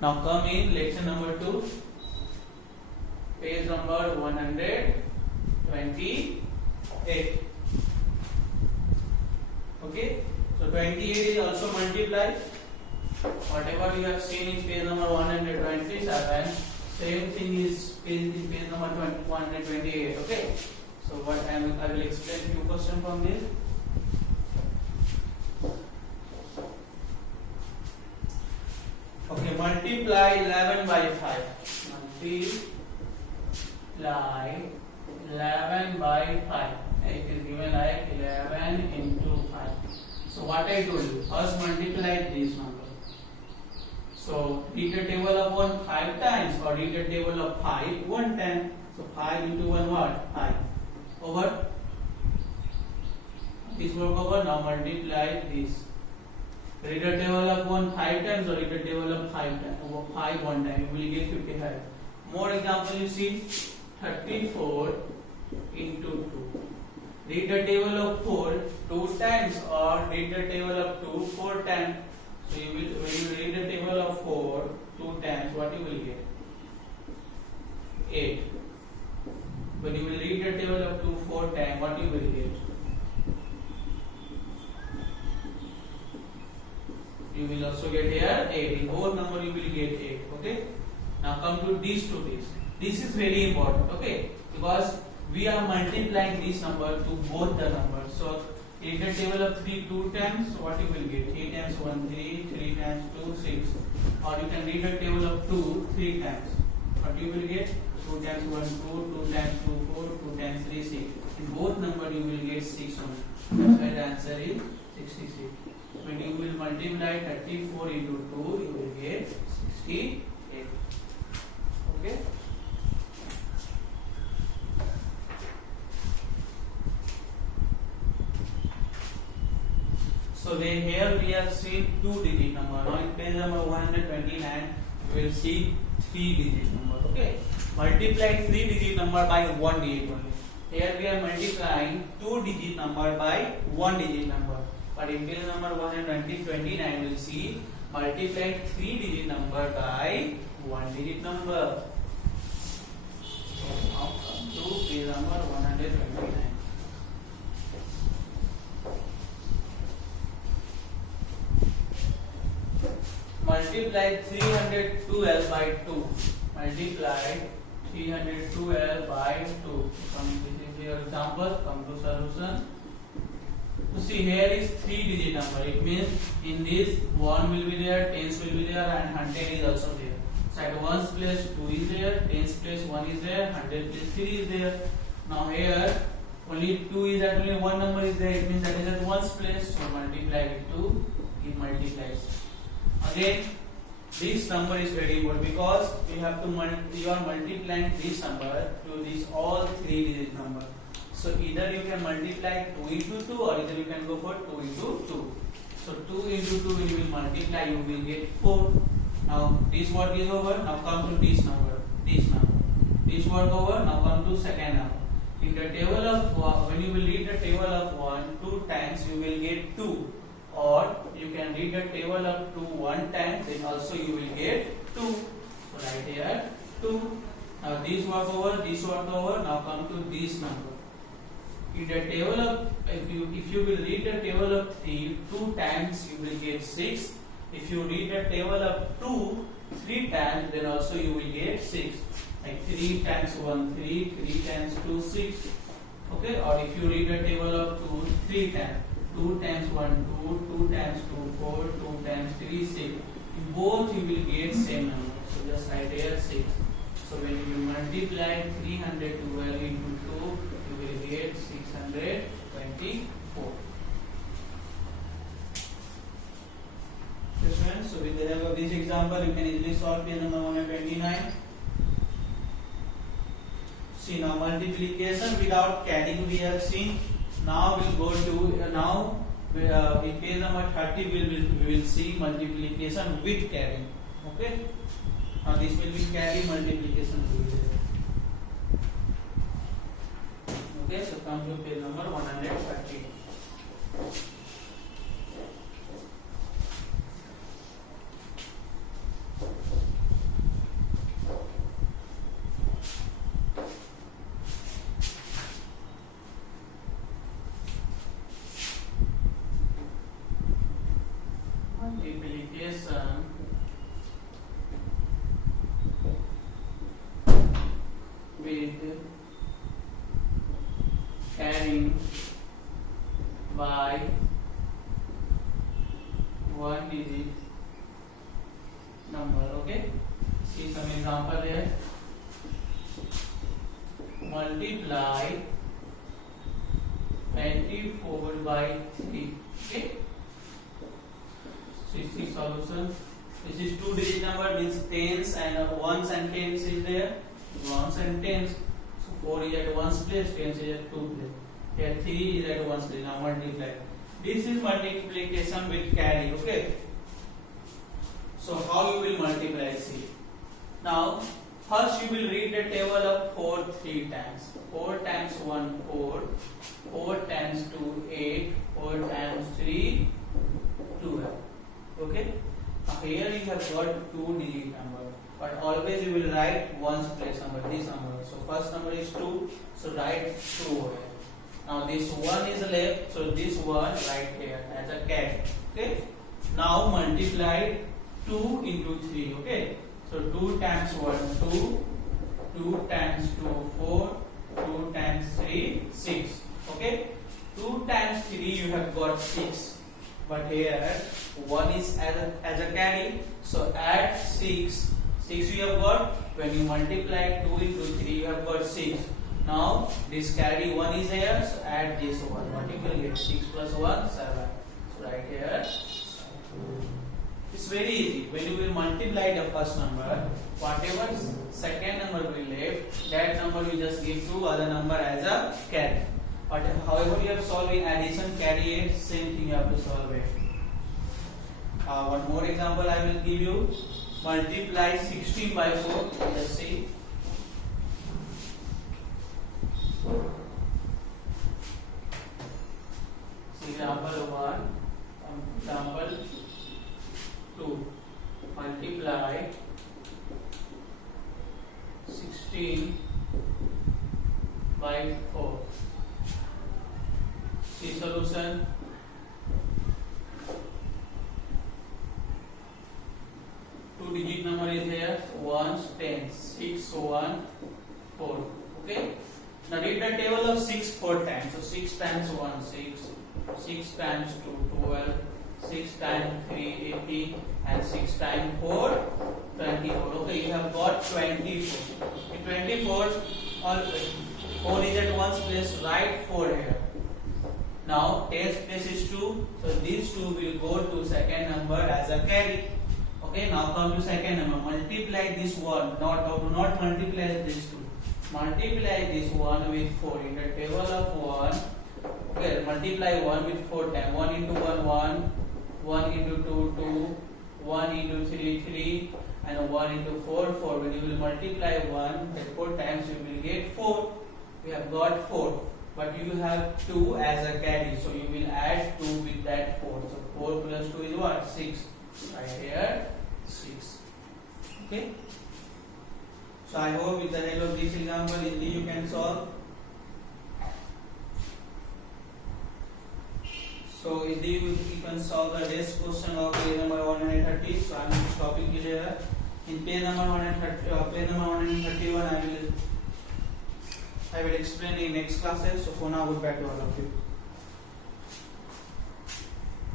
Now come in lecture number 2, page number 128. Okay, so 28 is also multiplied. Whatever you have seen in page number 127, same thing is in page number 128. Okay, so what I will explain few questions from this. Okay, multiply 11 by 5. Multiply 11 by 5. It is given like 11 into 5. So what I told you, first multiply this number. So read the table of 1 5 times or read the table of 5 1 time. So 5 into 1 what? 5. Over. This work over. Now multiply this. Read the table of 1 5 times or read the table of 5 times. Over 5 1 time. You will get 55. More example you see. 34 into 2. Read the table of 4 2 times or read the table of 2 4 times. So you will, when you read the table of 4 2 times, what you will get? 8. When you will read the table of 2 4 times, what you will get? You will also get here 8. In both number you will get 8. Okay. Now come to this to this. This is very important. Okay, because we are multiplying this number to both the numbers. So read the table of 3 2 times. So what you will get? 3 times 1 3, 3 times 2 6. Or you can read the table of 2 3 times. What you will get? 2 times 1 2, 2 times 2 4, 2 times 3 6. In both number you will get 6 only. That's why the answer is 66. When you will multiply 34 into 2, you will get 68. Okay. So here we have seen 2-digit number. Now in page number 129, we will see 3-digit number. Okay. Multiply 3-digit number by 1-digit only. Here we are multiplying 2-digit number by 1-digit number. But in page number 129, we will see multiply 3-digit number by 1-digit number. So now come to page number 129. Multiply 312 by 2. Multiply 312 by 2. This is your example. Come to solution. So see, here is 3-digit number. It means in this 1 will be there, tens will be there, and 100 is also there. So at 1's place 2 is there, tens place 1 is there, 100 place 3 is there. Now here only 2 is at only one number is there. It means that is at 1's place. So multiply with 2. It multiplies. Again, this number is very important because you have to you are multiplying this number to this all 3-digit number. So either you can multiply 2 into 2 or either you can go for 2 into 2. So 2 into 2 when you will multiply, you will get 4. Now this work is over. Now come to this number. This number. This work over. Now come to second number. In the table of when you will read the table of 1 2 times, you will get 2. Or you can read the table of 2 1 time, then also you will get 2. So right here 2. Now this work over, this work over. Now come to this number. In the table of if you will read the table of 3 2 times, you will get 6. If you read the table of 2 3 times, then also you will get 6. Like 3 times 1 3, 3 times 2 6. Okay. Or if you read the table of 2 3 times. 2 times 1 2, 2 times 2 4, 2 times 3 6. In both you will get same number. So just write here 6. So when you multiply 312 into 2, you will get 624. Yes, friends. So with the help of this example, you can easily solve page number 129. See, now multiplication without carrying we have seen. Now we'll go to in page number 30 we will see multiplication with carry. Okay. Now this will be carry multiplication with. Okay. So come to page number 130. multiplication with carrying by one digit number. Okay, see some example here. Multiply 24 by 3. Okay, so see solution. This is two digit number, means tens and ones and tens is there. Ones and tens. So 4 is at ones place, tens is at two place. Here 3 is at ones place. Now multiply. This is multiplication with carry. Okay. So how you will multiply? See. Now first you will read the table of 4 3 times. 4 times 1 4. 4 times 2 8. 4 times 3 12. Okay. Now here you have got two digit number, but always you will write ones place number, this number. So first number is 2, so write 2 over here. Now this 1 is left, so this 1 right here as a carry. Okay. Now multiply 2 into 3. Okay. So 2 times 1 2, 2 times 2 4, 2 times 3 6. Okay. 2 times 3 you have got 6. But here 1 is as a carry, so add 6. 6 you have got, when you multiply 2 into 3 you have got 6. Now this carry 1 is here, so add this 1. Multiply 6 plus 1 7. So right here it's very easy. When you will multiply the first number, whatever second number will left, that number you just give to other number as a carry. But however you have solved in addition, carry it, same thing you have to solve it. One more example I will give you. Multiply 16 by 4. Let's see. Example 1. Example 2. Multiply 16 by 4. See solution. Two digit number is here, ones, tens, 6, 1, 4. Okay. Now read the table of 6 4 times. So 6 times 1 6, 6 times 2 12, 6 times 3 80, and 6 times 4 24. Okay, you have got 24. In 24, all 4 is at one's place, write 4 here. Now tens place is 2, so these 2 will go to second number as a carry. Okay, now come to second number. Multiply this 1. Do not multiply this 2. Multiply this 1 with 4 in the table of 1. Okay, multiply 1 with 4 times. 1 into 1 1, 1 into 2 2, 1 into 3 3, and 1 into 4 4. When you will multiply 1 with 4 times, you will get 4. We have got 4. But you have 2 as a carry, so you will add 2 with that 4. So 4 plus 2 is what? 6. Right here, 6. Okay. So I hope with the help of this example, easily you can solve. So easily you can solve the next question of page number 130. So I am stopping here. In page number 130, page number 131, I will explain in next classes. So for now, goodbye to all of you.